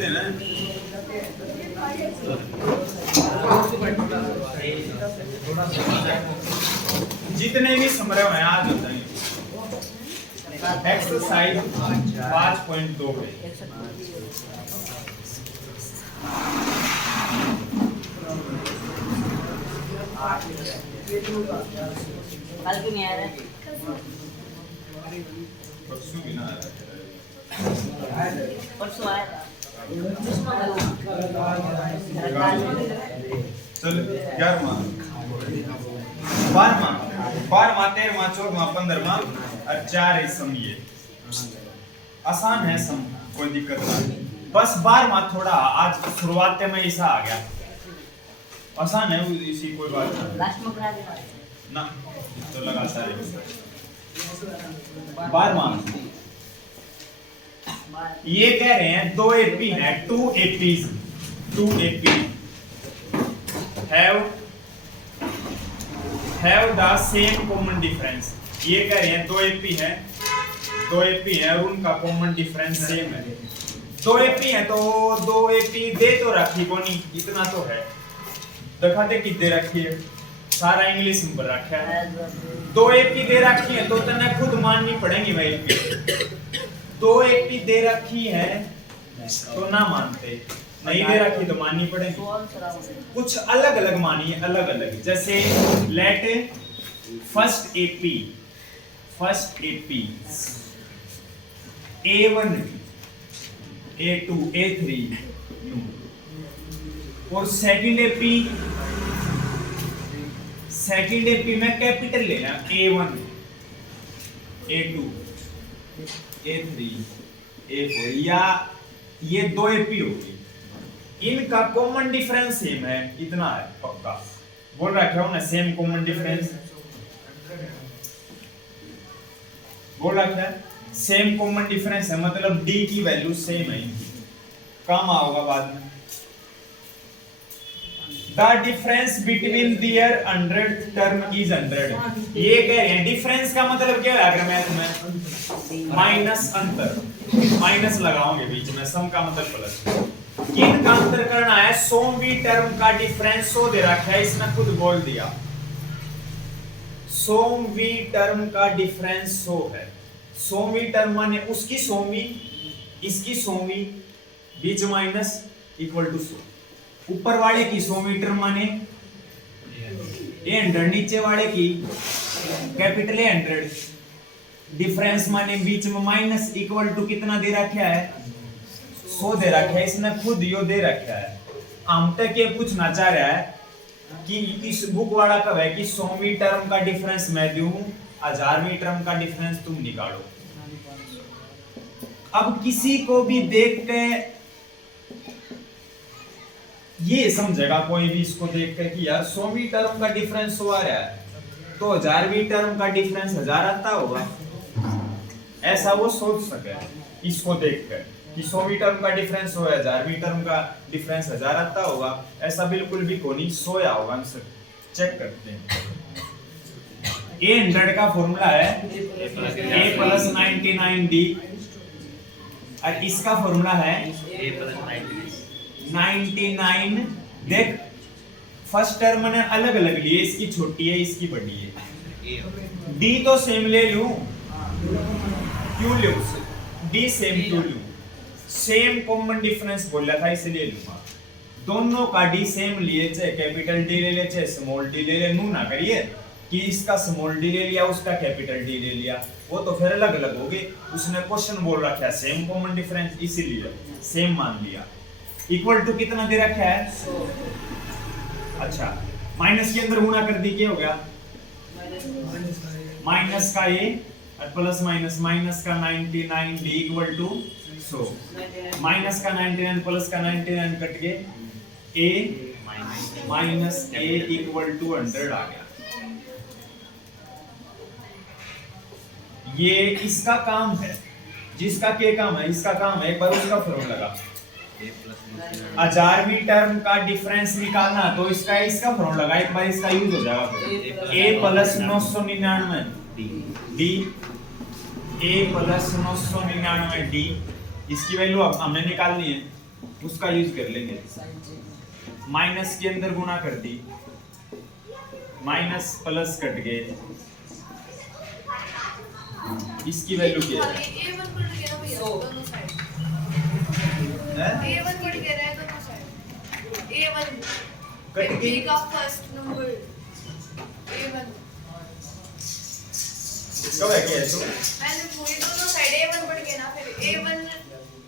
देना। जितने भी समरव हैं आज होता है। एक्सरसाइज 5.2 पे कल क्यों नहीं आ रहा? परसों भी ना परसों आया था। चल 11वां 12वां 13वां 14वां 15वां और 4 सम। ये आसान है सम, कोई दिक्कत नहीं। बस 12वां थोड़ा आज शुरुआत में ऐसा आ गया, आसान है इसी, कोई बात नहीं। लास्ट में करा देना ना तो लगा सारे 12वां ये कह रहे हैं 2 एपी है, 2 APs 2 AP have the same common difference. ये कह रहे हैं 2 एपी है, 2 एपी है और उनका कॉमन डिफरेंस सेम है। 2 एपी है तो 2 एपी दे तो रखी कोनी, इतना तो है। दिखाते कितने रखी है, सारा इंग्लिश में रखा है। 2 एपी दे रखी है तो तने खुद माननी पड़ेगी भाई। 2 एपी दे रखी है तो ना मानते, नहीं दे रखी तो माननी पड़ेगी। कुछ अलग अलग मानिए, अलग अलग। जैसे let first AP A1 A2 A3 और सेकंड एपी में कैपिटल लेना, A1 A2 A3 A4, या ये 2 एपी होगी, इनका कॉमन डिफरेंस सेम है, इतना है पक्का। बोल रखा हूं ना सेम कॉमन डिफरेंस, बोल रखा है सेम कॉमन डिफरेंस है, मतलब d की वैल्यू सेम है। काम आओगा बाद में। The difference between their 100 term is 100। ये कह रहे हैं डिफरेंस का मतलब क्या है अगर मैथ में? माइनस अंतर, माइनस लगाओगे बीच में, सम का मतलब प्लस। किन का अंतर करना है? 100वीं टर्म का डिफरेंस 100 दे रखा है, इसने खुद बोल दिया 100वीं टर्म का डिफरेंस 100 है। 100वीं टर्म माने उसकी 100वीं, इसकी 100वीं, बीच माइनस इक्वल टू 100। ऊपर वाले की 100वीं टर्म माने A100, नीचे वाले की कैपिटल A100, डिफरेंस माने बीच में माइनस इक्वल टू कितना दे रखा है? 100 दे रखा है, इसने खुद यो दे रखा है। हम तक ये पूछना चाह रहा है कि इस बुक वाला कब है कि 100वीं टर्म का डिफरेंस मैं दूं, 1000वीं टर्म का डिफरेंस तुम निकालो। अब किसी को भी देख के ये समझेगा कोई भी इसको देख के कि यार 100वीं टर्म का डिफरेंस 100 आ रहा है तो 1000वीं टर्म का डिफरेंस 1000 आता होगा, ऐसा वो सोच सके इसको देख कर कि 100वीं टर्म का डिफरेंस 100 है, 1000वीं टर्म का डिफरेंस 1000 आता होगा, ऐसा बिल्कुल भी कोई नहीं। 100 या होगा, चेक करते हैं। A100 का फॉर्मूला है A + 99D और इसका फॉर्मूला है A + 99। देख फर्स्ट टर्म मैंने अलग अलग लिए, इसकी छोटी है इसकी बड़ी है। डी तो सेम ले लूं, क्यों लूं? डी सेम क्यों लूं? सेम कॉमन डिफरेंस बोला था इसलिए लूंगा। दोनों का डी सेम लिए, चाहे कैपिटल डी ले ले चाहे स्मॉल डी ले ले। नू ना करिए कि इसका स्मॉल डी ले लिया उसका कैपिटल डी ले लिया, वो तो फिर अलग अलग हो गए। उसने क्वेश्चन बोल रखा है सेम कॉमन डिफरेंस, इसीलिए सेम मान लिया। इक्वल टू कितना दे रखा है? 100। अच्छा माइनस के अंदर गुणा कर दी, क्या हो गया? माइनस का ए और प्लस माइनस, माइनस का 99 डी इक्वल टू 100। माइनस का 99 प्लस का 99 कट के ए माइनस ए इक्वल टू 100 आ गया। ये इसका काम है, जिसका क्या काम है? इसका काम है एक बार उसका फॉर्मूला लगा। 1000वीं टर्म का डिफरेंस निकालना तो इसका फॉर्मूला लगा, एक बार इसका यूज हो जाएगा। a + 999 d, a + 999 d, इसकी वैल्यू अब हमने निकालनी है। उसका यूज कर लेंगे। माइनस के अंदर गुणा कर दी, माइनस प्लस कट गए, इसकी वैल्यू क्या है? A1 कट गया ना भैया दोनों साइड। हैं? A1 कट गया है दोनों साइड। A1 कट गई? B का फर्स्ट नंबर A1 कब है क्या तो? मैंने पूरी दोनों साइड A1 कट गया ना, फिर A1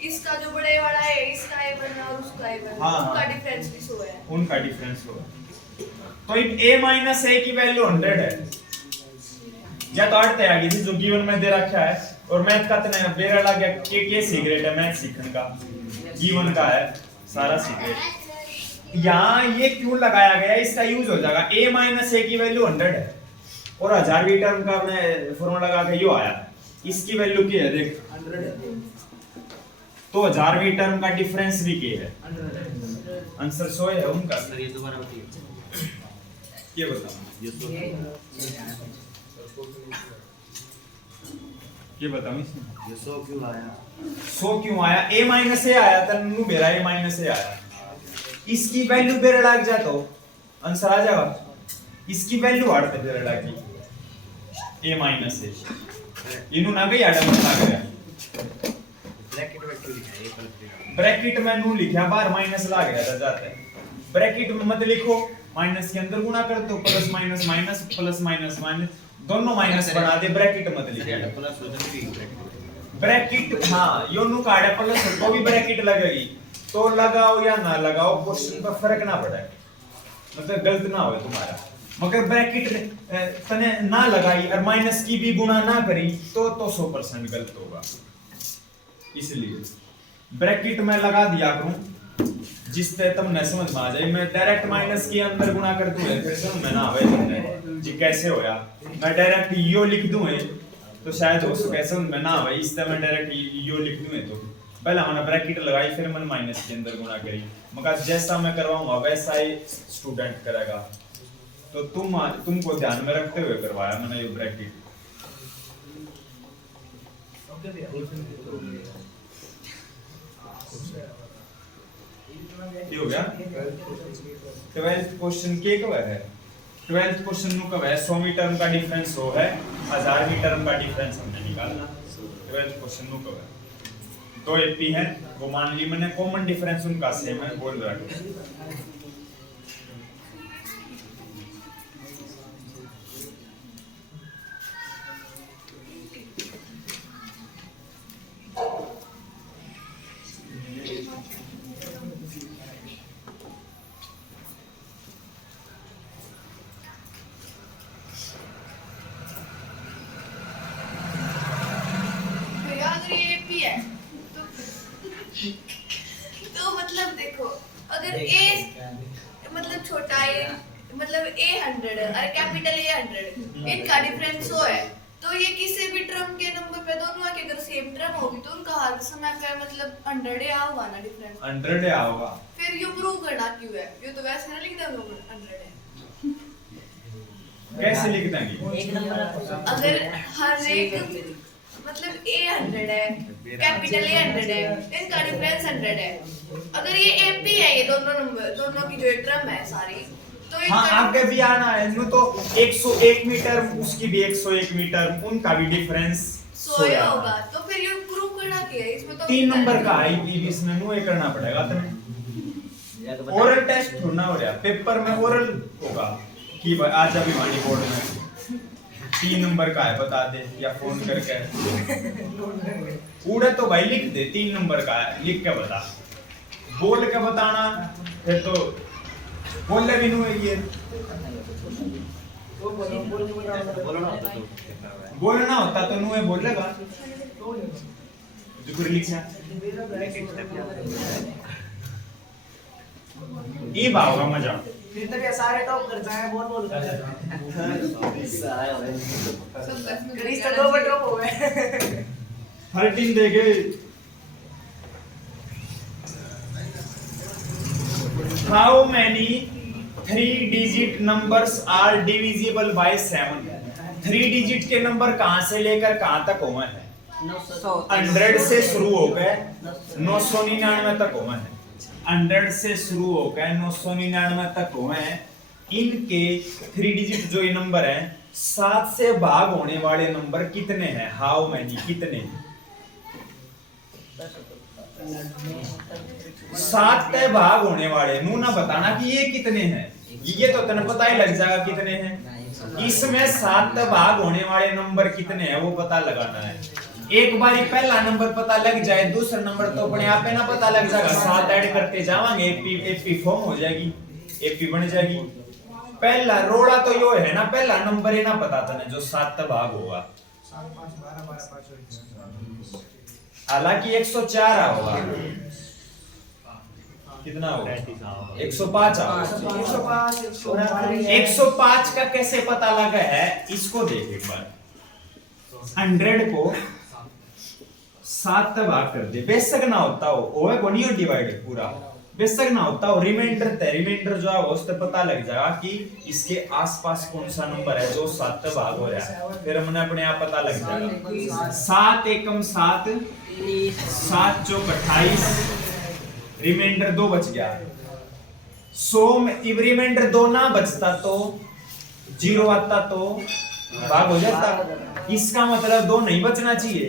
इसका जो बड़े वाला है इसका A1 और उसका A1 हाँ, उसका हाँ। डिफरेंस भी सो है। उनका डिफरेंस होगा। तो इन a माइनस a की वैल्यू 100 है। या तो अर्थ है आगे थी जो गिवन में दे रखा है, और मैथ का तने बेरा लग गया के सीक्रेट है मैथ सीखने का, गिवन का है सारा सीक्रेट। यहाँ ये क्यों लगाया गया, इसका यूज हो जाएगा। a माइनस a की वैल्यू 100 है और 1000वीं टर्म का अपने फॉर्मूला लगा के यो आया, इसकी वैल्यू क्या है देख 100 है तो 1000वीं टर्म का डिफरेंस भी क्या है 100 आंसर 100 है उनका। सर ये दोबारा बताइए। ये बताओ ये तो ये बताओ इसमें ये 100 क्यों आया? 100 क्यों आया? a माइनस a आया था नू मेरा a माइनस a आया, इसकी वैल्यू बेरा लग जाए तो आंसर आ जाएगा। इसकी वैल्यू हटते बेरा लगी a माइनस a इनु ना गई आड़ा मत लग गया ब्रैकेट में क्यों लिखा है? ये प्लस ब्रैकेट में नू लिखा बाहर माइनस लग गया था जाते ब्रैकेट में मत लिखो, माइनस के अंदर गुणा कर दो, plus minus minus plus minus minus दोनों माइनस बना दे, ब्रैकेट मत लिखिए प्लस हो जाए फिर ब्रैकेट। हाँ यो नु काड़ा प्लस तो भी ब्रैकेट लगेगी, तो लगाओ या ना लगाओ क्वेश्चन पर फर्क ना पड़े, मतलब गलत ना हो तुम्हारा। मगर ब्रैकेट तने ना लगाई और माइनस की भी गुणा ना करी तो 100% गलत होगा। इसलिए ब्रैकेट में लगा दिया करूं जिससे तुमने समझ में आ जाए। मैं डायरेक्ट माइनस के अंदर गुणा कर दूं फिर समझ में ना आवे तुमने जी कैसे होया। मैं डायरेक्ट यो लिख दूं तो शायद हो सके समझ में ना आवे, इससे मैं डायरेक्ट यो लिख दूं तो पहले हमने ब्रैकेट लगाई फिर मैंने माइनस के अंदर गुणा करी। मगर जैसा मैं करवाऊंगा वैसा ही स्टूडेंट करेगा, तो तुमको ध्यान में रखते हुए करवाया मैंने ये ब्रैकेट। ओके भैया ये हो गया 12th क्वेश्चन के कब है 12th क्वेश्चन नु कब है 100वीं टर्म का डिफरेंस 100 है, 1000वीं टर्म का डिफरेंस हमने निकालना। 12th क्वेश्चन नु कब है दो एपी है वो मान ली मैंने कॉमन डिफरेंस उनका सेम है बोल रहा हूं। भैया अगर ये AP है तो मतलब देखो अगर A मतलब छोटा a मतलब A 100 है और कैपिटल A 100 इनका डिफरेंस 100 है, तो ये किसी भी टर्म के नंबर पे दोनों के अगर सेम टर्म होगी तो उनका हर समय पे मतलब 100 आ होगा ना डिफरेंस। 100 है होगा फिर ये प्रूव करना क्यों है? ये तो वैसे ना लिख दोगे 100 है। कैसे लिख देंगे? एक नंबर अगर हर एक मतलब A 100 है कैपिटल A 100 है इनका डिफरेंस 100 है। अगर ये AP है ये दोनों नंबर दोनों की जो टर्म है सारी तो हाँ इनका आगे भी आना है नु तो 101 मीटर उसकी भी 101 मीटर उनका भी डिफरेंस 100 ही होगा, तो फिर ये प्रूव करना क्या है इसमें? तो 3 नंबर का आई भी इसमें नु ये करना पड़ेगा तुम्हें। या तो ओरल टेस्ट होना हो रहा पेपर में ओरल होगा कि भाई आज अभी वाणी बोर्ड में 3 नंबर का है बता दे या फोन करके उड़े तो भाई लिख दे 3 नंबर का है लिख के बता, बोल के बताना फिर तो बोलने भी नहीं है ये बोलना होता तो कितना है? बोलना होता तो नुए बोलेगा जो फिर लिखा ये भावगा मजा फिर तो क्या सारे टॉप करता है बोल कर सब बस में करीस तो दो टॉप हो गए 13 देगे How many 3-digit numbers are divisible by 7? 3 digit के नंबर कहां से लेकर कहां तक हुए हैं? 100 से शुरू हो गए 999 तक हुए हैं। 100 से शुरू होकर 999 तक हुए इनके 3 डिजिट जो ये नंबर है 7 से भाग होने वाले नंबर कितने हैं? हाउ मैनी, कितने? 7 से भाग होने वाले नू ना बताना कि ये कितने हैं, ये तो तने पता ही लग जाएगा कितने हैं। इसमें 7 से भाग होने वाले नंबर कितने हैं वो पता लगाना है। एक बारी पहला नंबर पता लग जाए दूसरा नंबर तो अपने आप ना पता लग जाएगा। 7 ऐड करते जावांगे एपी फॉर्म हो जाएगी, एपी बन जाएगी। पहला रोड़ा तो यो है ना, पहला नंबर है ना पता था जो 7 से भाग होगा, हालांकि 104 होगा, कितना होगा? 105 होगा। 105 का कैसे पता लगा है इसको देख एक बार। 100 को 7 से भाग कर दे, बेशक ना होता हो को नहीं हो डिवाइड पूरा, बेशक ना होता हो रिमाइंडर जो है उससे पता लग जाएगा कि इसके आसपास कौन सा नंबर है जो 7 से भाग हो रहा है, फिर हमने अपने आप पता लग जाएगा। 7 एकम 7, 7 चौक 28, रिमाइंडर 2 बच गया। 100 में रिमाइंडर 2 ना बचता तो 0 आता तो भाग हो जाता। इसका मतलब 2 नहीं बचना चाहिए,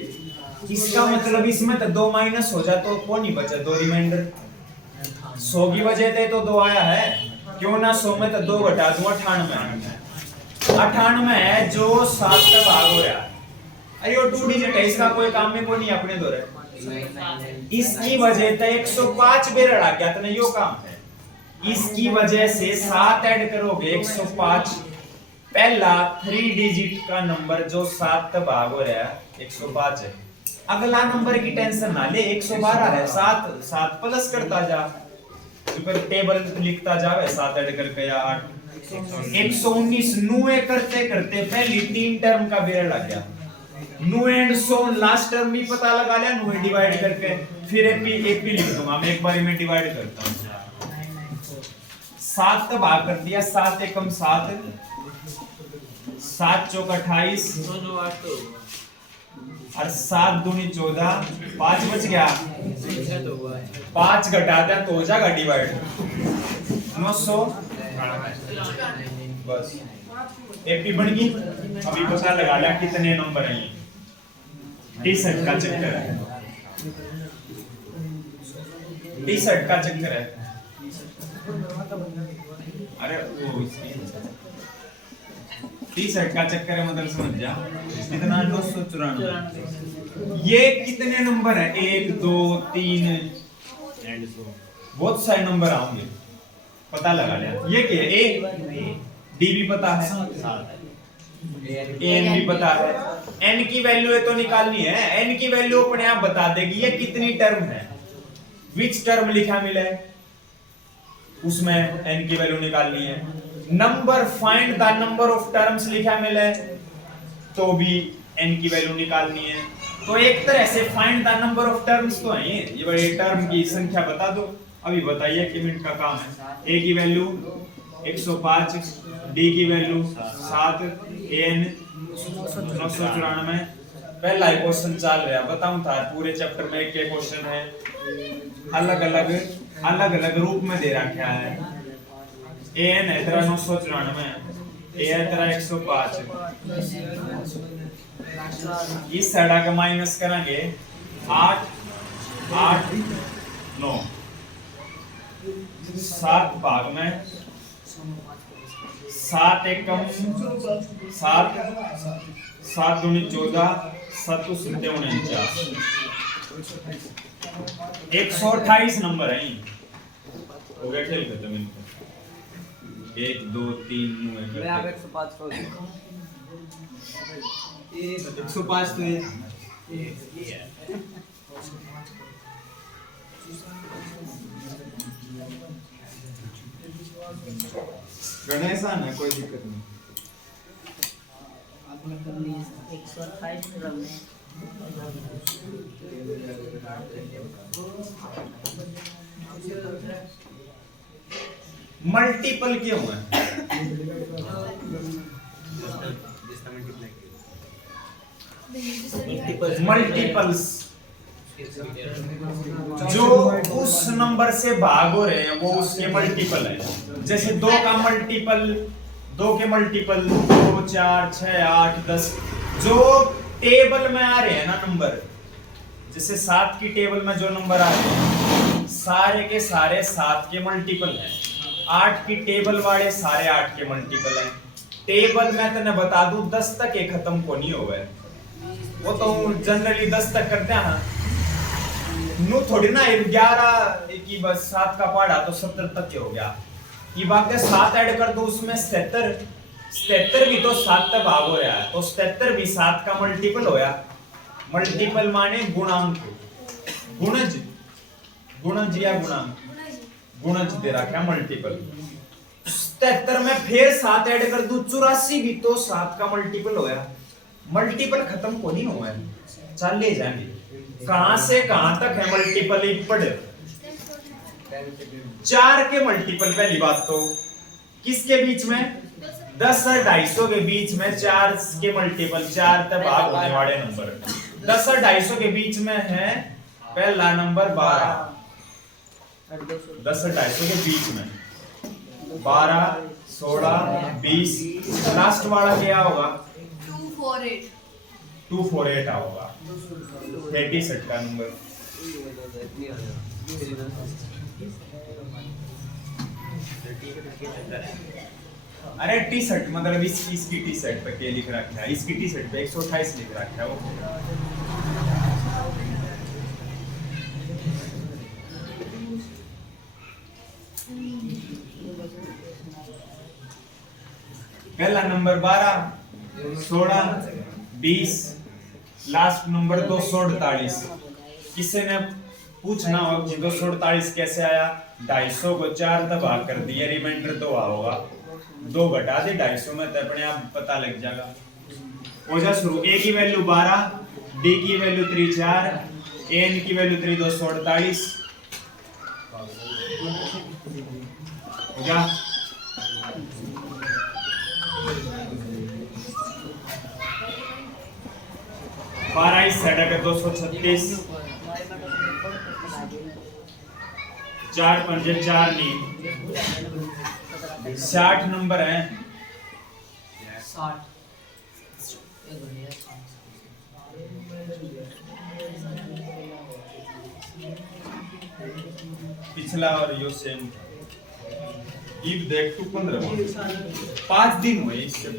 इसका मतलब इसमें तो 2 माइनस हो जाए तो कौन नहीं बचा? 2 रिमाइंडर। 100 की वजह से तो 2 आया है, क्यों ना 100 में तो 2 घटा दूं 98 है जो 7 से भाग हो रहा है। अरे वो 2 डिजिट है, इसका कोई काम में कोई नहीं अपने दो रहे। इसकी वजह से 105 बेरड़ आ गया, तो यो काम है। इसकी वजह से 7 ऐड करोगे 105, पहला 3 डिजिट का नंबर जो 7 से भाग हो रहा है 105 है। अगला नंबर की टेंशन ना ले, 112 है, 7 प्लस करता जा, ऊपर टेबल लिखता जावे, 7 ऐड करके या 8 119 नुए करते करते पहली 3 टर्म का बेरड़ लग गया। नु एंड सो लास्ट टर्म भी पता लगा लिया, नु डिवाइड करके फिर एपी लिख दूंगा मैं, एक बार में डिवाइड करता हूं। 7 से भाग कर दिया, 7 एकम 7, 7 चौक 28 और 7 दूनी 14, 5 बच गया, 5 घटा दिया तो हो जाएगा डिवाइड 900 बस। एपी बन गई। अभी पता लगा लिया कितने नंबर हैं। टी-शर्ट का चक्कर है, टी-शर्ट का चक्कर है। अरे वो टी-शर्ट का चक्कर है, मतलब समझ जा। कितना? 994। ये कितने नंबर है? 1 2 3 बहुत सारे नंबर आएंगे, पता लगा लिया। ये क्या है? ए डी भी पता है, एन भी पता है। एन की वैल्यू है तो निकालनी है, एन की वैल्यू अपने आप बता देगी ये कितनी टर्म है, विच टर्म लिखा मिला है उसमें एन की वैल्यू निकालनी है। Number find the number of terms लिखा मिला है तो भी एन की वैल्यू निकालनी है। तो एक तरह से find the number of terms तो है ये बड़े टर्म की संख्या बता दो। अभी बताइए कि मिनट का काम है। ए की वैल्यू 105, डी की वैल्यू 7, एन 994। पहला क्वेश्चन चल रहा, बताऊं था पूरे चैप्टर में एक क्वेश्चन है, अलग अलग रूप में दे रखा है। एन है तेरा 994, ए है तेरा 105। इस साइड का माइनस करेंगे 8 8 9, 7 भाग में 7 एकम 7, 7 दूनी 14, 7 शून्य 49, 128 नंबर है। हो गया खेल खत्म इनका। 1 2 3 9 आप 105 को 105 तो ये गणेश आना कोई दिक्कत नहीं। 128 क्रम में मल्टीपल क्यों है? मल्टीपल्स जो उस नंबर से भाग हो रहे हैं वो उसके मल्टीपल है। जैसे 2 का मल्टीपल 2 के मल्टीपल 2 4 6 8 10 जो टेबल में आ रहे हैं ना नंबर, जैसे 7 की टेबल में जो नंबर आ रहे हैं सारे के सारे 7 के मल्टीपल हैं। 8 की टेबल वाले सारे 8 के मल्टीपल हैं। टेबल में तने बता दूं 10 तक ये खत्म को नहीं होवे, वो तो जनरली 10 तक करते हैं नु थोड़ी ना 11 की बस 7 का पढ़ा तो 70 तक ही हो गया। ये बात है 7 ऐड कर दो उसमें 77 भी तो 7 तक भाग हो रहा है तो 77 भी 7 का मल्टीपल होया। मल्टीपल माने गुणांक, गुणज गुणज या गुणांक, गुणज दे रखा है मल्टीपल। 77 में फिर 7 ऐड कर दूं 84 भी तो 7 का मल्टीपल होया। मल्टीपल खत्म को नहीं हुआ है, चल ले जाएंगे कहां से कहां तक है मल्टीपल एक पढ़ 4 के मल्टीपल। पहली बात तो किसके बीच में 10 और 250 के बीच में 4 के मल्टीपल 4 तक भाग होने वाले नंबर 10 और 250 के बीच में है पहला नंबर 12। 10 और 250 के बीच में 12 16 20 लास्ट वाला क्या होगा 248 होगा 37 का नंबर। अरे टी शर्ट मतलब इसकी टी शर्ट पे क्या लिख रखा है, इसकी टी शर्ट पे 128 लिख रखा है वो। पहला नंबर 12 16 20 लास्ट नंबर 248। किसी ने पूछना हो कि 248 कैसे आया, 250 को 4 तक भाग कर दिया रिमाइंडर 2 होगा, 2 घटा दे 250 में तो अपने आप पता लग जाएगा। हो जा शुरू। ए की वैल्यू 12, डी की वैल्यू 3 4, एन की वैल्यू 3 248 हो जा। बारह इस साइड का 236 4 पंजे 4 नी 60 नंबर है। 60 पिछला और यो सेम। इब देख तू 15 5 दिन हुए इससे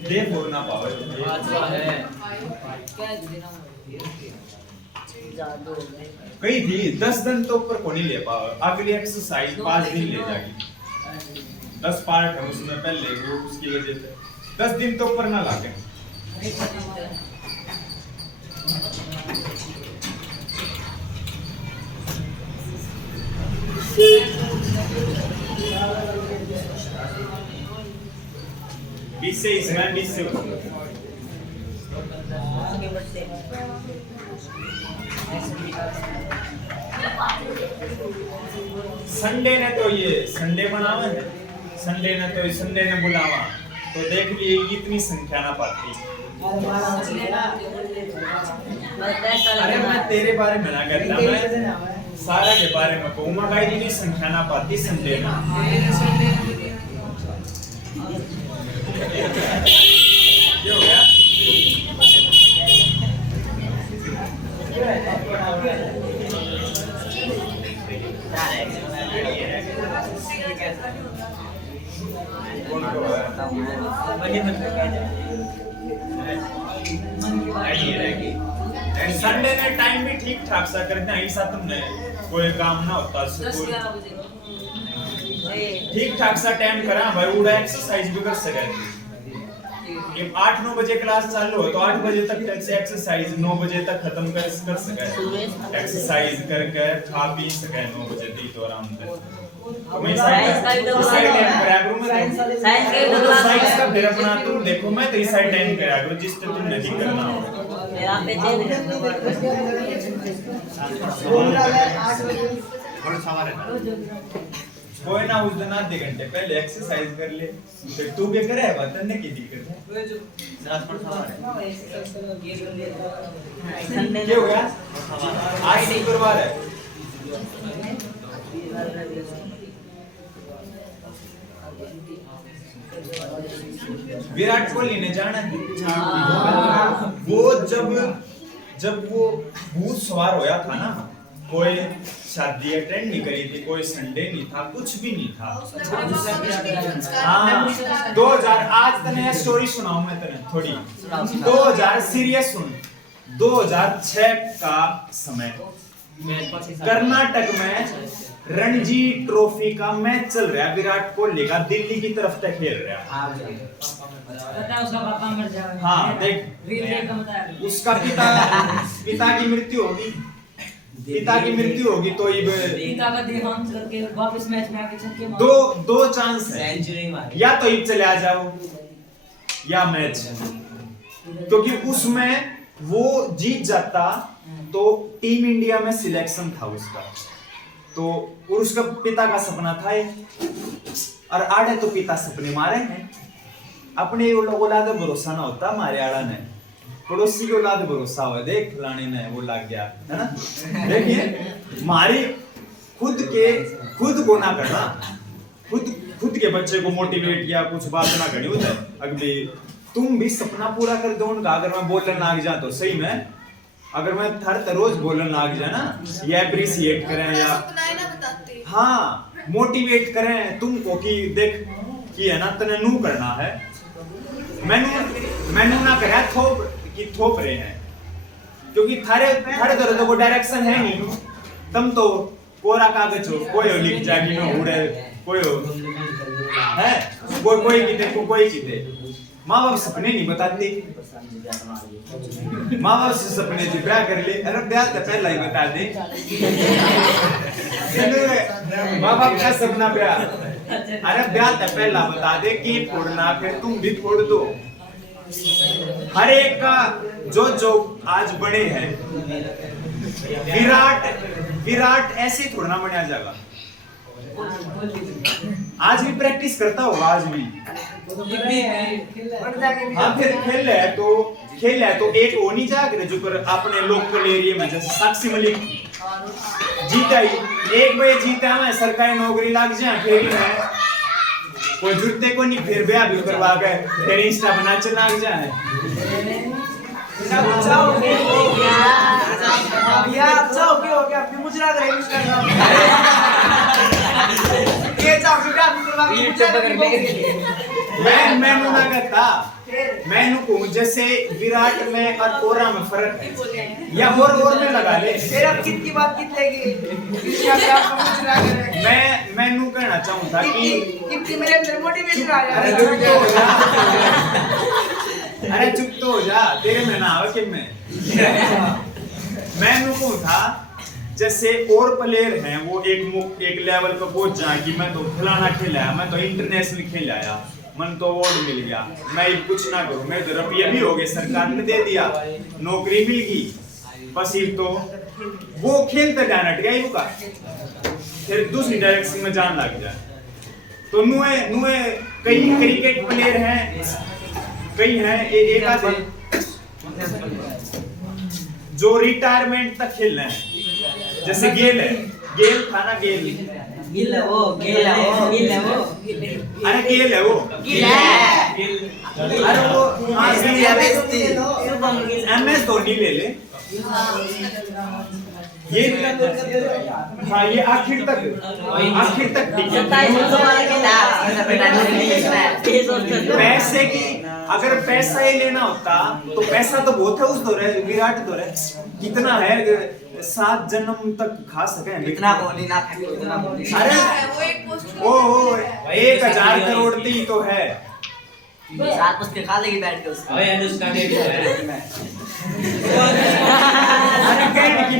दे फोर ना पावे कई थी 10 दिन तो ऊपर को नहीं ले पावे। अगली एक्सरसाइज 5 दिन ले जाएगी, 10 पार्ट है उसमें पहले वो उसकी वजह से 10 दिन तो ऊपर ना लागे। बीस से इसमें 20 से संडे ने तो ये संडे बनावा है, संडे ने बुलावा तो देख लिए इतनी संख्या ना पाती। अरे मैं तेरे बारे में ना कहता, मैं सारा के बारे में कहूँगा गाइड इतनी संख्या ना पाती संडे में। क्या हो गया? संडे में टाइम भी ठीक ठाक सा करते हैं, ऐसा तुमने कोई काम ना होता ठीक ठाक सा टाइम करा भाई। उड़ा एक्सरसाइज भी कर सके। 8-9 बजे क्लास चालू हो तो 8 बजे तक एक्सरसाइज 9 बजे तक खत्म कर सके। एक्सरसाइज करके खा पी सके 9 बजे दी तो आराम से। मैं साइड टाइम करा करूं, मैं साइंस का फिर अपना तुम देखो मैं तो साइड टाइम करा करूं जिससे तुम नहीं करना हो। यहां पे थोड़ा सवाल है कोई ना उस दिन आधे घंटे पहले एक्सरसाइज कर ले, फिर तू क्या करे बतने की दिक्कत है? राजकोट सवार है क्या हो गया? आज शुक्रवार है। विराट कोहली ने जाना है वो जब वो भूत सवार होया था ना, कोई शादी अटेंड नहीं करी थी, कोई संडे नहीं था, कुछ भी नहीं था। हाँ 2000 आज तने स्टोरी सुनाऊं मैं तने थोड़ी 2000 सीरियस सुन 2006 का समय कर्नाटक में रणजी ट्रॉफी का मैच चल रहा है, विराट कोहली का दिल्ली की तरफ से खेल रहा है। उसका पापा मर जाए। हाँ देख उसका पिता की मृत्यु होगी, पिता की मृत्यु होगी तो पिता का देहांत करके वापस मैच में आके छक्के मार दो चांस है, सेंचुरी मारी या तो चले आ जाओ या मैच, क्योंकि उसमें वो जीत जाता तो टीम इंडिया में सिलेक्शन था उसका, तो और उसका पिता का सपना था ये, और आड़े तो पिता सपने मारे हैं अपने औलाद भरोसा ना होता, हमारे आड़ा ने पड़ोसी की औलाद भरोसा हुआ, देख फलाने ने वो लग गया है ना। देखिए हमारी खुद को ना करना, खुद के बच्चे को मोटिवेट या कुछ बात ना करनी होता है। अगली तुम भी सपना पूरा कर दो उनका, अगर मैं बोलने लाग जा तो सही में, अगर मैं हर रोज बोलने लाग जा ना, या अप्रिशिएट करें या हाँ मोटिवेट करें तुमको कि देख कि है ना तने नू करना है, मैनू ना करे थोप रहे हैं, क्योंकि थारे तरह तो कोई डायरेक्शन है नहीं, तुम तो कोरा कागज हो, कोई हो लिख जाएगी ना उड़े, कोई हो है कोई किते माँ बाप सपने नहीं बताते, माँ बाप से सपने थी ब्याह कर ले, अरे ब्याह तो पहला ही बता दे माँ बाप का सपना ब्याह, अरे ब्याह तो पहला बता दे कि फोड़ना फिर तुम भी फोड़ दो। हर एक का जो आज बड़े हैं, विराट ऐसे थोड़ा ना बना जाएगा, आज भी प्रैक्टिस करता होगा आज भी, हाँ फिर खेल है तो एक वो नहीं जाकर जो कर अपने लोकल एरिया में, जैसे साक्षी मलिक जीता ही एक बजे जीता है, सरकारी नौकरी लग जाए फिर है कोई जुटते को नहीं, फिर ब्याह भी करवा गए, फिर इंस्टा बना चला जाए। मैं मुना करता, मैं नुकू जैसे विराट में और कोरा में फर्क है, या और में लगा ले फिर अब कितनी बात कितलेगी मैं नू कहना चाहूँ था कि मेरे अंदर मोटिवेशन आ अरे चुप तो हो जा, तेरे में ना आवे कि मैं नुकू था जैसे और प्लेयर हैं वो एक लेवल पे पहुंच जाए कि मैं तो फलाना खेला है, मैं तो इंटरनेशनल खेल आया, मन तो अवार्ड मिल गया, मैं कुछ ना करूं, मैं तो रुपये भी हो गए, सरकार ने दे दिया, नौकरी मिल गई, बस ये तो वो खेलते जाना ठीक है, फिर दूसरी डायरेक्शन में जान लग जाए। तो नुए कई क्रिकेट प्लेयर हैं, कई हैं एक आधे जो रिटायरमेंट तक खेल रहे हैं, जैसे गेल था ना, गेल है वो अरे गेल है वो अरे वो MS धोनी ले ले, ये हाँ ये आखिर तक पैसे की, अगर पैसा ही लेना होता तो पैसा तो बहुत है उस दौरे, विराट दौरे कितना है, 7 जन्म तक खा सके इतना बोली ना, इतना बोली। अरे ओ 1000 करोड़ ती तो है, साथ उसके खा लेगी बैठ के उसको। अरे अनुष्का ने कहने की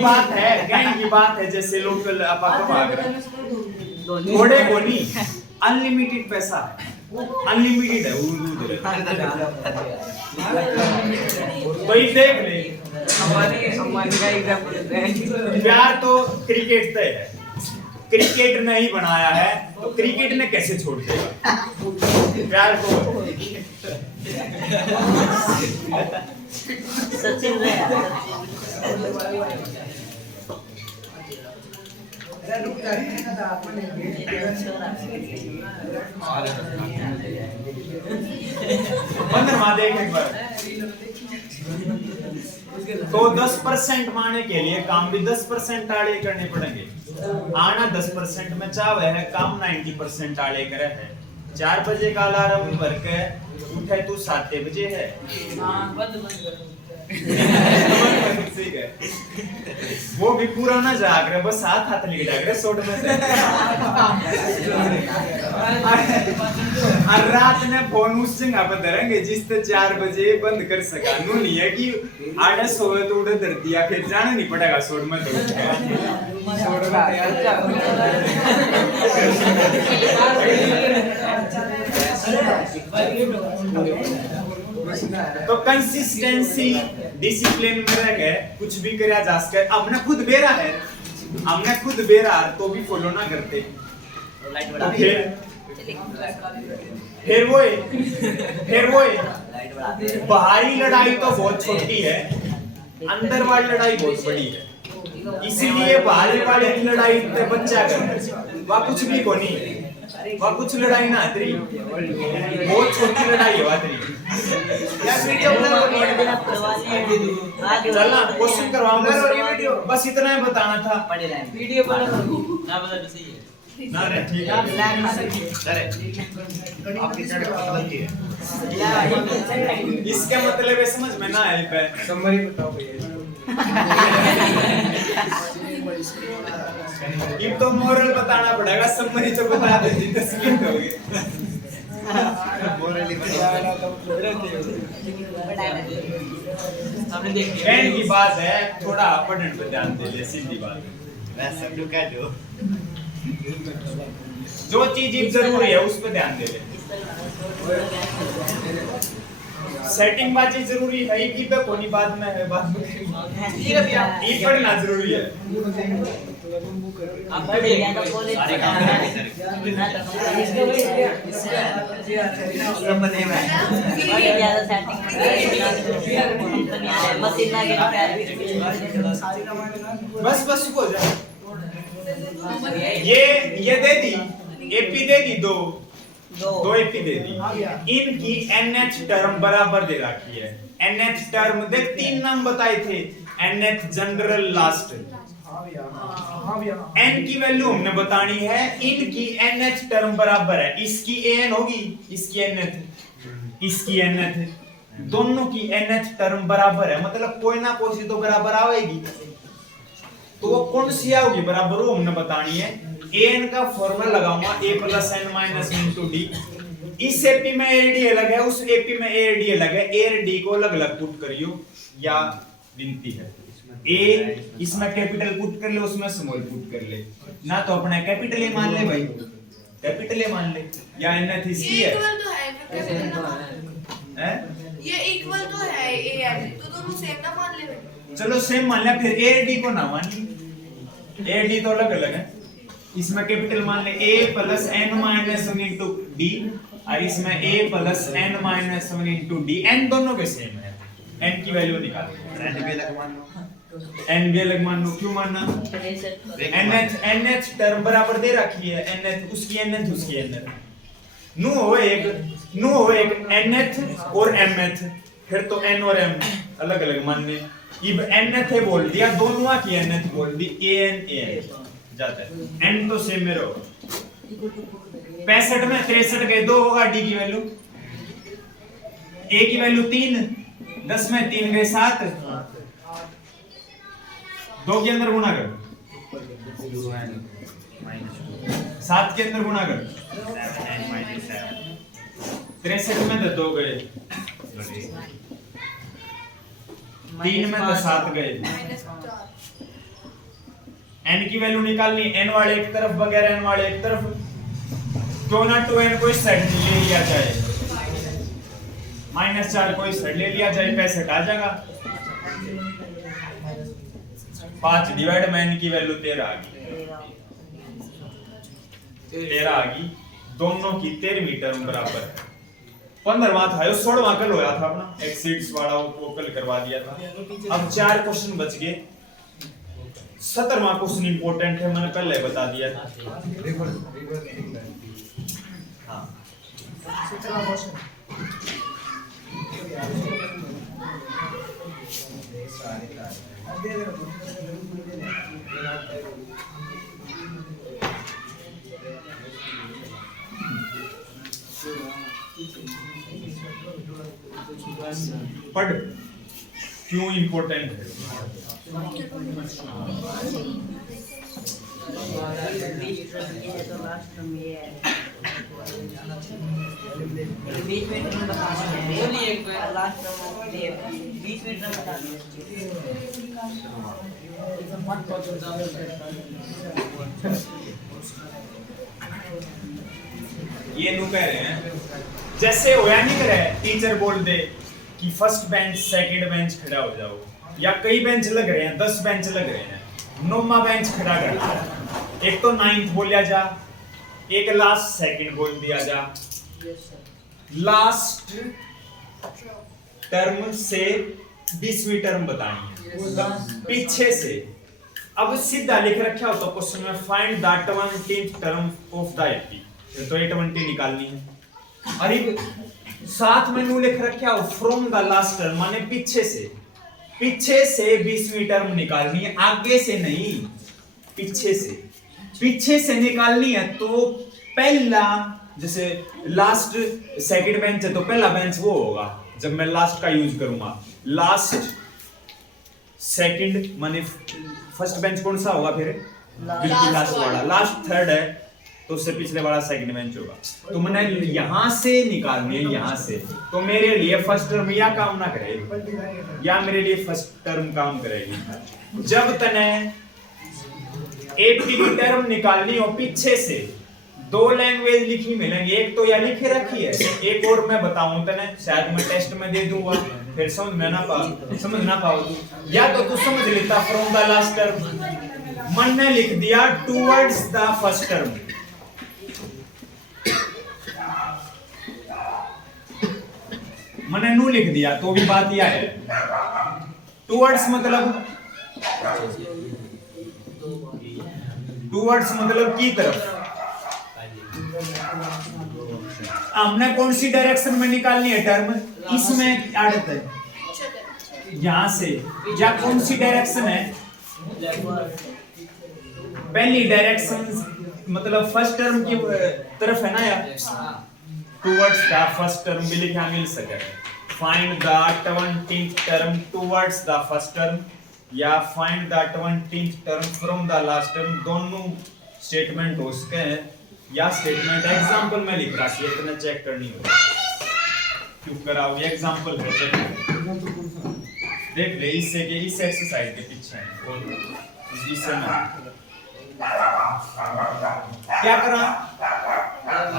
बात है जैसे लोकल आपा थोड़े को नहीं, अनलिमिटेड पैसा है, अनलिमिटेड है तो ये देख ले, प्यार तो क्रिकेट से है, क्रिकेट ने ही बनाया है तो क्रिकेट ने कैसे छोड़ देगा प्यार को? सचिन रे पंद्रहवां देख एक बार। तो 10% माने के लिए काम भी 10% आड़े करने पड़ेंगे। आना 10% में चाव है, काम 90% आड़े करे है। 4 बजे का अलार्म भर के उठे तू 7 बजे है। ठीक है, वो भी पूरा ना जाग रहे, बस हाथ लेके जाग रहे सोट में से। और रात में फोन उस जगह पर धरेंगे जिससे 4 बजे बंद कर सका। नू नहीं है कि आड़े सोए तो उड़े धर दिया, फिर जाना नहीं पड़ेगा सोट में तो कंसिस्टेंसी डिसिप्लिन में रह गए, कुछ भी करा जा सके। हमने खुद बेरा है, हमने खुद बेरा तो भी फॉलो ना करते। तो फिर वो बाहरी लड़ाई तो बहुत छोटी है, अंदर वाली लड़ाई बहुत बड़ी है। इसीलिए बाहरी वाली लड़ाई पे बच्चा कर वह कुछ भी को नहीं, वह कुछ लड़ाई ना तेरी, बहुत छोटी लड़ाई है वह तेरी। चलना क्वेश्चन करवाऊंगा, बस इतना ही बताना था। वीडियो बना ना बता तो सही है ना रे ठीक है चले आपकी सड़क बदलती है। इसका मतलब है समझ में ना आए पे समरी बताओ भैया। ये तो मोरल बताना पड़ेगा, समरी तो बता देती तो स्किप होगी। हमने देख लिया। कहने की बात है, थोड़ा पढ़ने पे ध्यान दे ले, सीधी बात है। वैसे तो क्या जो चीज जरूरी है उस पे ध्यान दे ले। सेटिंग बाजी जरूरी है कि पे कोई बात में है, बात में ये पढ़ना जरूरी है। अब बढ़ गया तो कॉलेज सारे काम बने में बढ़ गया तो सेटिंग मशीन ना बस हो जाए। ये दे दी, एपी दे दी, दो एपी दे दी। इनकी NH टर्म बराबर दे रखी है। NH टर्म देख 3 नाम बताए थे, NH जनरल लास्ट। N की वैल्यू हमने बतानी है, इनकी NH टर्म बराबर है। इसकी AN होगी, इसकी NH, इसकी NH, दोनों की NH टर्म बराबर है, मतलब कोई ना कोई सी तो बराबर आएगी। तो वो कौन सी आओगी बराबर, वो हमने बतानी है। an का फॉर्मूला लगाऊंगा a + n - 1 * d। इस एपी में ad अलग है, उस एपी में ad अलग है। a और d को अलग अलग पुट करियो या विनती है। a इसमें कैपिटल पुट कर ले, उसमें स्मॉल पुट कर ले, ना तो अपना कैपिटल ए मान ले भाई, कैपिटल ए मान ले, या nth इसकी है। इक्वल तो है, फिर कैपिटल ना मान हैं? ये इक्वल तो है a n, तो दोनों सेम ना मान ले भाई। चलो सेम मान लिया, फिर a d को ना मान ली, a d तो अलग अलग है। इसमें कैपिटल मान ले a + n - 1 * d, और इसमें a + n - 1 * d। n दोनों के सेम है, n की वैल्यू निकाल, n भी अलग मान लो। क्यों मानना? NH टर्म बराबर दे रखी है, NH उसकी NH उसकी NH। नु हो एक NH और MH, फिर तो N और M अलग अलग मानने। अब NH है बोल दिया, दोनों की NH बोल दी, AN जाता है। N तो सेम में रहो। 65 में 63 गए, 2 होगा D की वैल्यू, A की वैल्यू 3, 10 में 3 गए 7, 2 के अंदर गुणा कर, 7 के अंदर गुणा कर, 63 में तो 2 गए, 3 में तो 7 गए। -4 n की वैल्यू निकालनी, n वाले एक तरफ बगैर n वाले एक तरफ, क्यों ना 2n को इस साइड ले लिया जाए, -4 को इस साइड ले लिया जाए, 65 आ जाएगा। 5 डिवाइड में n की वैल्यू 13 आ गई। 13 आ गई, दोनों की 13वीं टर्म बराबर 15वां था, 16वां कल होया था अपना एक्सीड्स वाला, वो कल करवा दिया था। अब 4 क्वेश्चन बच गए। 17वां क्वेश्चन इंपॉर्टेंट है, मैंने पहले बता दिया था। हाँ पढ़, क्यों इंपॉर्टेंट है? बीच में तुम बता लास्ट में 20 मिनट में बता ये नु कह रहे हैं जैसे होया नहीं करे, टीचर बोल दे कि फर्स्ट बेंच सेकंड बेंच खड़ा हो जाओ, या कई बेंच लग रहे हैं, 10 बेंच लग रहे हैं, 9वां बेंच खड़ा करना है। एक तो 9th बोलिया जा, एक लास्ट सेकंड बोल दिया जा। लास्ट टर्म से 20वीं टर्म बतानी है पीछे से। अब सीधा लिख रखा हो तो क्वेश्चन में find the 20th term of the AP, तो 20 निकालनी है। अरे साथ में नू लिख रखा हो फ्रॉम द लास्ट टर्म, माने पीछे से 20वीं टर्म निकालनी है, आगे से नहीं, पीछे से निकालनी है। तो पहला, जैसे लास्ट सेकंड बेंच है तो पहला बेंच वो होगा जब मैं लास्ट का यूज करूंगा। लास्ट सेकंड माने फर्स्ट बेंच कौन सा होगा फिर? बिल्कुल लास्ट वाला। लास्ट थर्ड है तो उससे पिछले वाला सेकंड बेंच होगा। तो मैंने यहां से निकालनी है, यहां से। तो मेरे लिए फर्स्ट टर्म या काम ना करेगी या मेरे लिए फर्स्ट टर्म काम करेगी। जब तने एपी की टर्म निकालनी हो पीछे से, 2 लैंग्वेज लिखी मिलेंगी, एक तो या लिखी रखी है, एक और मैं बताऊं तने, शायद मैं टेस्ट में दे दूंगा, फिर समझ ना पाओ। या तो तू समझ लेता फ्रॉम द लास्ट टर्म, मन ने लिख दिया टुवर्ड्स द फर्स्ट टर्म। मैंने नू लिख दिया तो भी बात यह है, टुवर्ड्स मतलब की तरफ। हमने कौन सी डायरेक्शन में निकालनी है टर्म? इसमें आदत है यहां से, या कौन सी डायरेक्शन है? पहली डायरेक्शन मतलब फर्स्ट टर्म की तरफ है ना यार, टुवर्ड्स द फर्स्ट टर्म भी लिखा मिल सके। Find the 20th term towards the first term या find the 20th term from the last term, दोनों स्टेटमेंट हो सके हैं। या स्टेटमेंट एग्जांपल में लिख रहा है, इतना चेक करनी होगा क्यों कराओ, ये एग्जांपल है, चेक देख ले। इससे के इस एक्सरसाइज के पीछे है और इससे में क्या करा,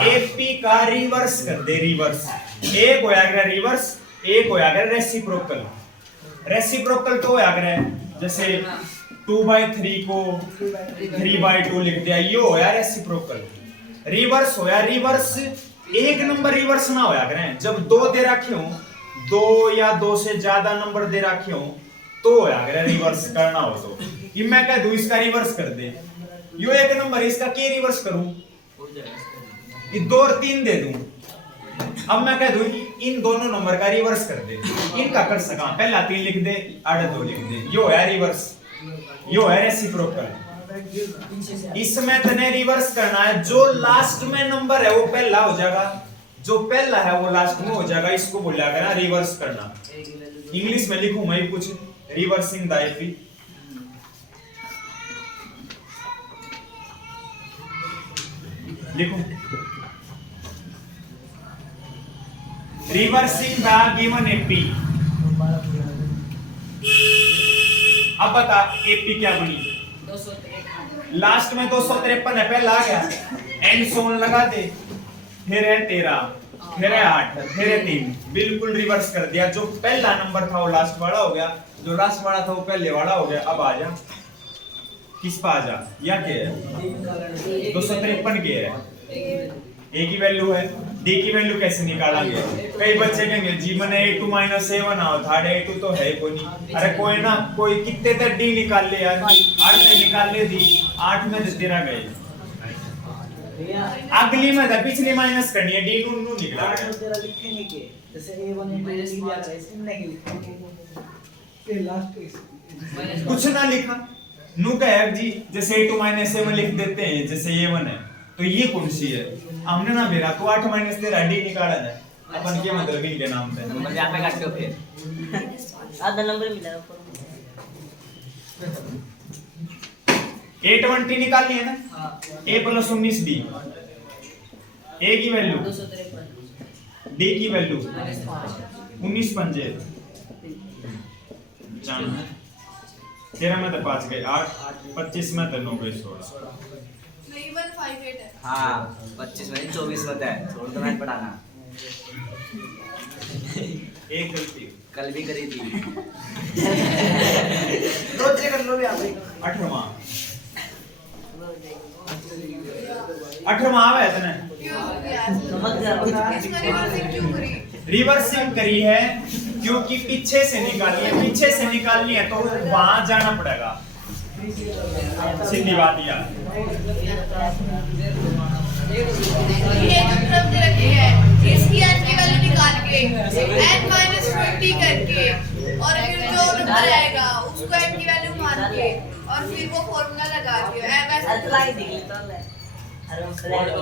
एपी का रिवर्स कर दे। रिवर्स एक होया गया रिवर्स, एक होया गया रेसिप्रोकल। रेसिप्रोकल तो होया गया जैसे 2/3 को 3/2 लिख दिया, ये होया रेसिप्रोकल। रिवर्स होया, रिवर्स एक नंबर रिवर्स ना होया करें, जब 2 दे रखे हो, 2 या 2 से ज्यादा नंबर दे रखे हो तो होया करे रिवर्स करना हो। तो ये मैं कह दूं इसका रिवर्स कर दे, यो एक नंबर इसका के रिवर्स करूं, ये 2 और 3 दे दूं। अब मैं कह दूं इन दोनों नंबर का रिवर्स कर दे, इनका कर सका, पहला 3 लिख दे, आधा 2 लिख दे, यो है रिवर्स, यो है रेसिप्रोकल। इसमें तने रिवर्स करना है, जो लास्ट में नंबर है वो पहला हो जाएगा, जो पहला है वो लास्ट में हो जाएगा, इसको बोला करना रिवर्स करना। इंग्लिश में लिखूं मैं कुछ, रिवर्सिंग द एपी। लिखूं रिवर्सिंग द गिवन एपी। अब बता एपी क्या बनी? लास्ट में 253 है, पहला आ गया, एंड सोन लगा दे, फिर है 13, फिर है 8, फिर है 3, बिल्कुल रिवर्स कर दिया। जो पहला नंबर था वो लास्ट वाला हो गया, जो लास्ट वाला था वो पहले वाला हो गया। अब आ जा किस पे आ जा, या क्या है 253 के है, ए की वैल्यू है। डी की वैल्यू कैसे निकालेंगे? कई बच्चे कहेंगे जी मैंने a2 माइनस a बनाओ था, a2 तो है कोई नहीं। अरे कोई ना, कोई कितने तक डी निकाल ले यार, 8 में निकाल ले दी, 8 में तो तेरा गए, अगली में था पिछली माइनस करनी है, डी नू निकला तेरा लिखेंगे के जैसे a1 a2 लिख दिया था, इसमें नहीं लिखेंगे ये लास्ट कुछ ना लिखा, नू कहे जी जैसे a2 माइनस a1 लिख देते हैं, जैसे a1 है तो ये कौन सी है, हमने ना बेरा तो 8 माइनस तेरा डी निकाला है, अपन के मतलब इनके नाम से मतलब यहां पे काट के फिर आधा नंबर मिला ऊपर 820 निकालनी है ना, a प्लस 19 डी, a की वैल्यू 253 डी की वैल्यू 19 पंजे 13 में तो 5 गए 8, 25 में तो 9 गए 16। नहीं 158 है। हां 25 में 24 होता है, थोड़ा तो मैथ पढ़ाना एक गलती कल भी करी थी रोज से कर लो भी आप ही। 8वां 8वां आवे इतने क्यों यार? समझ गया इसमें रिवर्सिंग क्यों करी? रिवर्सिंग करी है क्योंकि पीछे से निकालनी है, पीछे से निकालनी है तो वहां जाना पड़ेगा, सीधी बात यार। ये जो क्रम दे रखी है इसकी n की वैल्यू निकाल के n माइनस 20 करके और फिर जो नंबर आएगा उसको n की वैल्यू मान के और फिर वो फॉर्मूला लगा के वैसे अतलाई दी तो ले अरे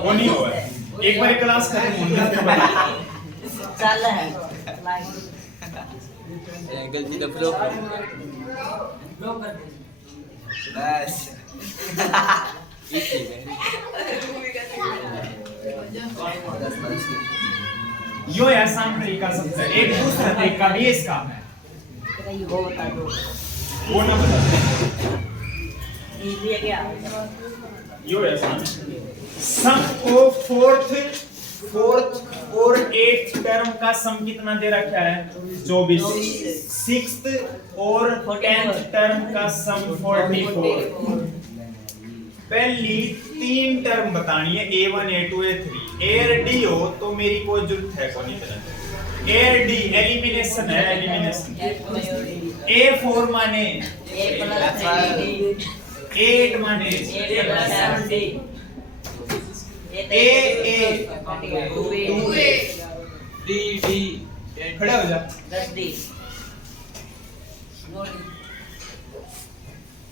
वो नहीं होगा, एक बार क्लास खत्म होने के बाद चल है गलती तो फ्लो बस यो आसान तरीका सबसे, एक दूसरा तरीका भी है इसका, वो बता दो वो ना बता, इजी है क्या यो आसान सम को फोर्थ और 8th टर्म का सम कितना दे रखा है 24, 6th और 10th टर्म का सम 44। पहली 3 टर्म बतानी है a1 a2 a3, a और d हो तो मेरी कोई जरूरत है कोई नहीं, a और d एलिमिनेशन है, एलिमिनेशन। a4 माने a + 8 माने a 2a खड़ा हो जा, 10 दी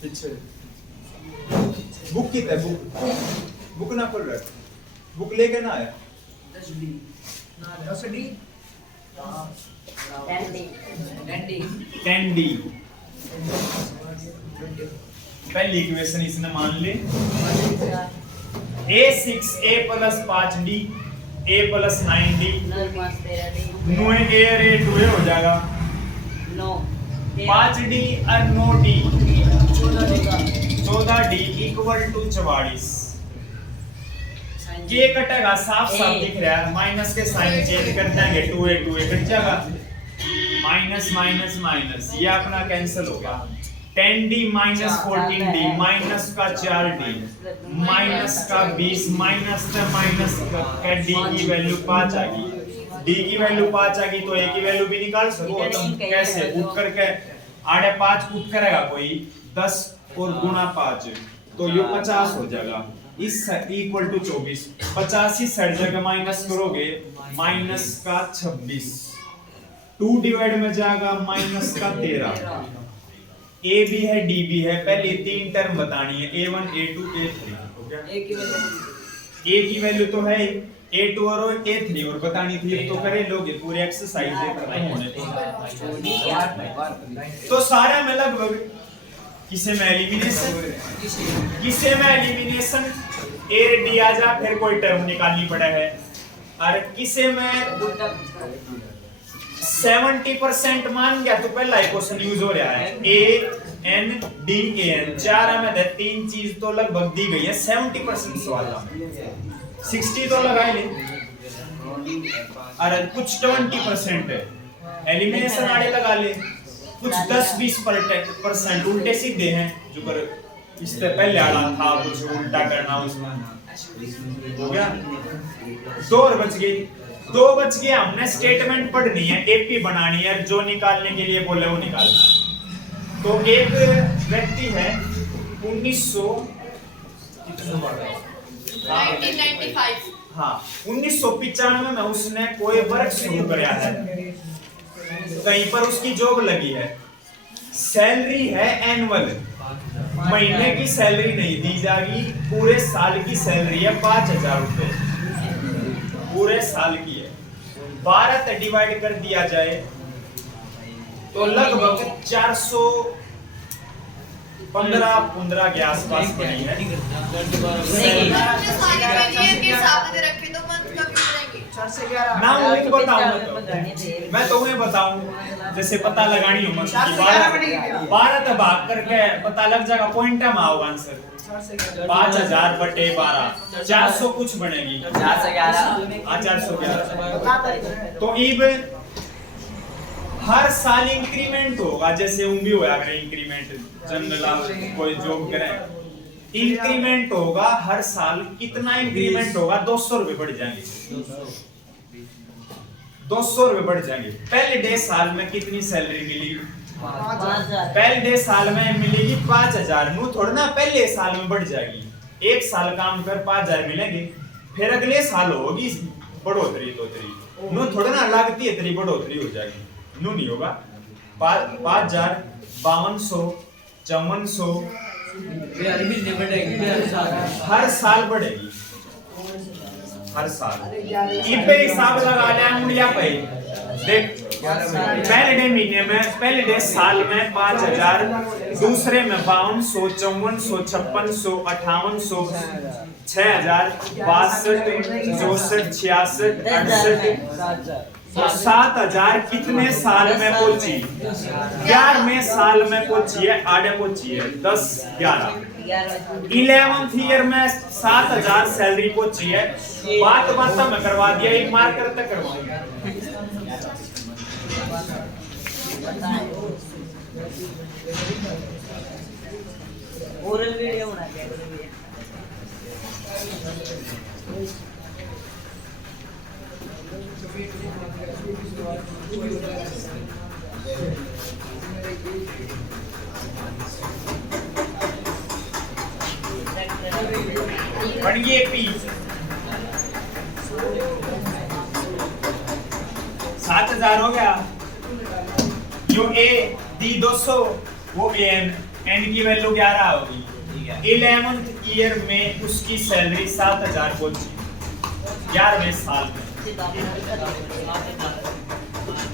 पीछे बुक कितना है, बुक ना पढ़ रहा, बुक लेके ना आया 10 डी 10d। पहली इक्वेशन इसने मान ली a6 a + 5d a + 9d 9 a और a 2 हो जाएगा 5d और 9d 14d = 44। ये कटेगा, साफ साफ दिख रहा है, माइनस के साइन चेंज कर देंगे 2a 2a कट जाएगा, माइनस माइनस माइनस ये अपना कैंसिल होगा, 10d - 14d माइनस का 4d माइनस का 20 माइनस से माइनस का d की वैल्यू 5 आ गई, d की वैल्यू 5 आ गई तो a की वैल्यू भी निकाल सको तुम, कैसे उठ करके आड़े 5 उठ करेगा कोई 10 और गुणा 5 तो ये 50 हो जाएगा, इस इक्वल टू 24, 50 ही साइड जगह माइनस करोगे माइनस का 26, 2 डिवाइड में जाएगा माइनस का 13, ए भी है डी भी है, पहले 3 टर्म बतानी है a1 a2 a3, हो गया। ए की वैल्यू तो है a2 और a3 और बतानी थी तो करे लोगे, पूरी एक्सरसाइज खत्म होने तो सारे में लगभग किसे में एलिमिनेशन, किसे में एलिमिनेशन ए डी आ जा फिर कोई टर्म निकालनी पड़ा है, और किसे में 70% मान गया तो पहला क्वेश्चन यूज हो रहा है A N D A N, 4 में 3 चीज तो लगभग दी गई है 70% सवाल में 60 तो लगा ले, और कुछ 20% है एलिमिनेशन आड़े लगा ले, कुछ 10-20% उल्टे सीधे हैं जो कर इससे पहले आड़ा था कुछ उल्टा करना उसमें हो गया। 2 और बच गई, 2 बच गया। हमने स्टेटमेंट पढ़नी है, एपी बनानी है, जो निकालने के लिए बोले वो निकालना है। तो एक व्यक्ति है 1995 हाँ 1995 में उसने कोई वर्क शुरू कराया है, कहीं पर उसकी जॉब लगी है, सैलरी है एनुअल, महीने की सैलरी नहीं दी जाएगी, पूरे साल की सैलरी है 5000 रुपए, पूरे साल की है। 12 से डिवाइड कर दिया जाए तो लगभग 415 के आसपास बनी है। हमने सारी ईयर के हिसाब से रखे तो मंथ का कितना रहेंगे? 4 से 11 ना मुझे बताऊं मैं तुम्हें बताऊं, जैसे पता लगानी हो मंथ की 12 तक भाग करके पता लग जाएगा, पॉइंट में आओगा आंसर 5000 बटे 12 400 कुछ बनेगी। 411 तो इब हर साल इंक्रीमेंट होगा, जैसे भी होया करे इंक्रीमेंट, जनरल कोई जॉब करे इंक्रीमेंट होगा हर साल। कितना इंक्रीमेंट होगा? 200 रुपए बढ़ जाएंगे, 200 रुपए बढ़ जाएंगे। पहले डे साल में कितनी सैलरी मिलेगी? 5000। पहले डे साल में मिलेगी 5000। नू थोड़ा ना पहले साल में बढ़ जाएगी, 1 साल काम कर 5000 मिलेंगे, फिर अगले साल होगी बढ़ोतरी, नू थोड़ा ना लगती है तेरी बढ़ोतरी हो जाएगी, नू नहीं होगा। 5000 5200 5400 हर साल बढ़ेगी, हर साल। इस पे हिसाब लगा लिया मुड़िया पे देख, पहले डे महीने में, पहले डे साल में 5000, दूसरे में 5200 5400 5600 5800 6000 62 64 66 68 7000 कितने साल में पहुंची? 11वें साल में पहुंची है, आगे पहुंची है 10 11 11th ईयर में 7000 सैलरी पहुंची है। बात में करवा दिया, एक मार्कर तक करवाऊंगा। ओरल वीडियो बना के बन गई पी 7000 हो गया। जो ए दी 200 वो एन की वैल्यू 11 होगी। 11th ईयर में उसकी सैलरी 7000 पहुंची 11वें साल में।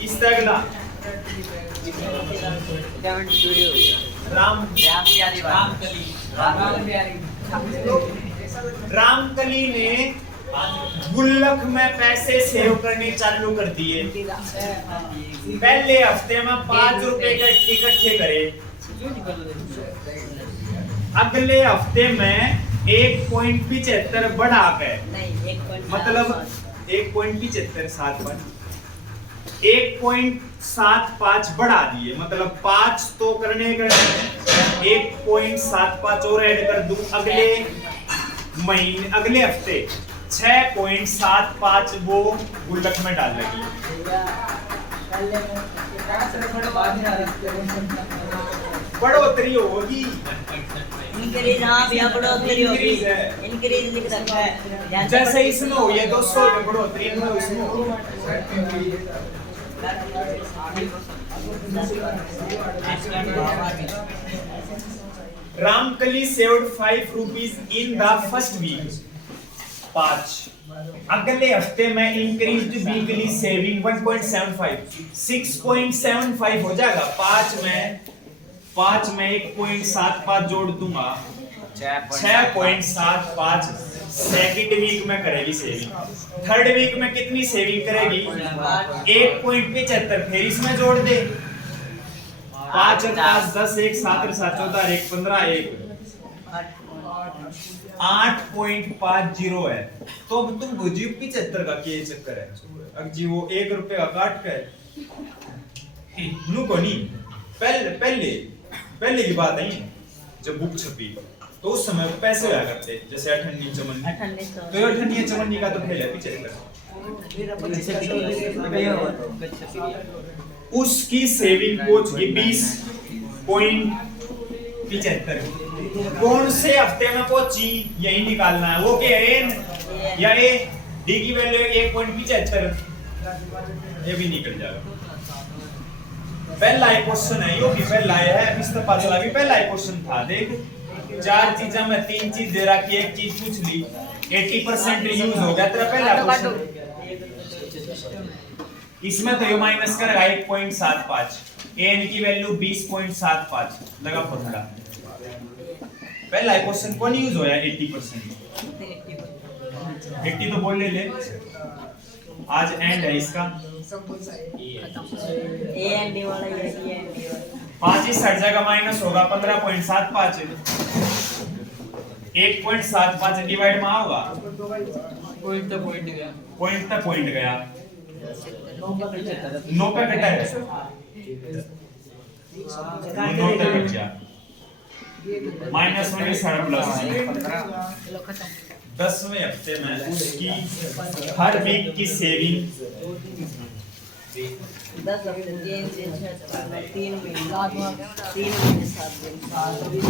इस अगला रामकली ने गुल्लक में पैसे सेव करने चालू कर दिए। पहले हफ्ते में 5 रुपए का इकट्ठे करे, अगले हफ्ते में 1.75 बढ़ा कर, मतलब 1.75 1.75 बढ़ा दिए, मतलब 5 तो करने 1.75 और ऐड कर दूं। अगले महीने, अगले हफ्ते 6.75 वो गुल्लक में डाल लगी। बढ़ोतरी होगी, इंक्रीज। हाँ भैया बढ़ोतरी होगी, इंक्रीज है। इंक्रीज लिख रखा है जैसे इसमें हो ये 200 रुपए बढ़ोतरी, इसमें हो Ramkali saved 5 rupees in the first week. 5 अगले हफ्ते में इंक्रीज्ड वीकली सेविंग 1.75 6.75 हो जाएगा। 5 में 1.75 जोड़ दूंगा 6.75। सेकंड वीक में करेगी सेविंग। थर्ड वीक में कितनी सेविंग करेगी? 1.75। फिर इसमें जोड़ दे 5 और 5 10 1 7 और 7 14 1 15 1 8.50 है। तो अब तुम बुझी 75 का क्या चक्कर है? अब जी वो 1 रुपए का काट कर नु को नहीं, पहले की बात है। जब बुक छपी तो उस समय वो पैसे हुआ करते जैसे 98 चमन 98 तो ये 98 चमन का तो खेल है 75 उसकी सेविंग पहुंच गई 20.75 कौन से हफ्ते में पहुंची यही निकालना है वो क्या है एन या ए डी की वैल्यू 1.75 ये भी निकल जाएगा पहला एक क्वेश्चन है यो भी पहला है इस तरह चला भी पहला एक क्वेश्चन था देख चार चीजें में तीन चीज दे रखी एक चीज पूछ ली 80% यूज हो गया तेरा पहला क्वेश्चन इसमें तो ये माइनस करेगा 1.75 एन की वैल्यू 20.75 लगा फॉर्मूला पहला क्वेश्चन कौन यूज होया 80% 80 तो बोल ले आज एंड है इसका ए एंड डी वाला ये ए एंड डी वाला 5 इस हट जाएगा माइनस होगा 15.75 1.75 डिवाइड में होगा पॉइंट गया 9 पे कटा है 9 पे कट गया -1 इस हट प्लस 10वें हफ्ते में उसकी हर वीक की सेविंग 10 हफ्ते 3 महीने 7 दिन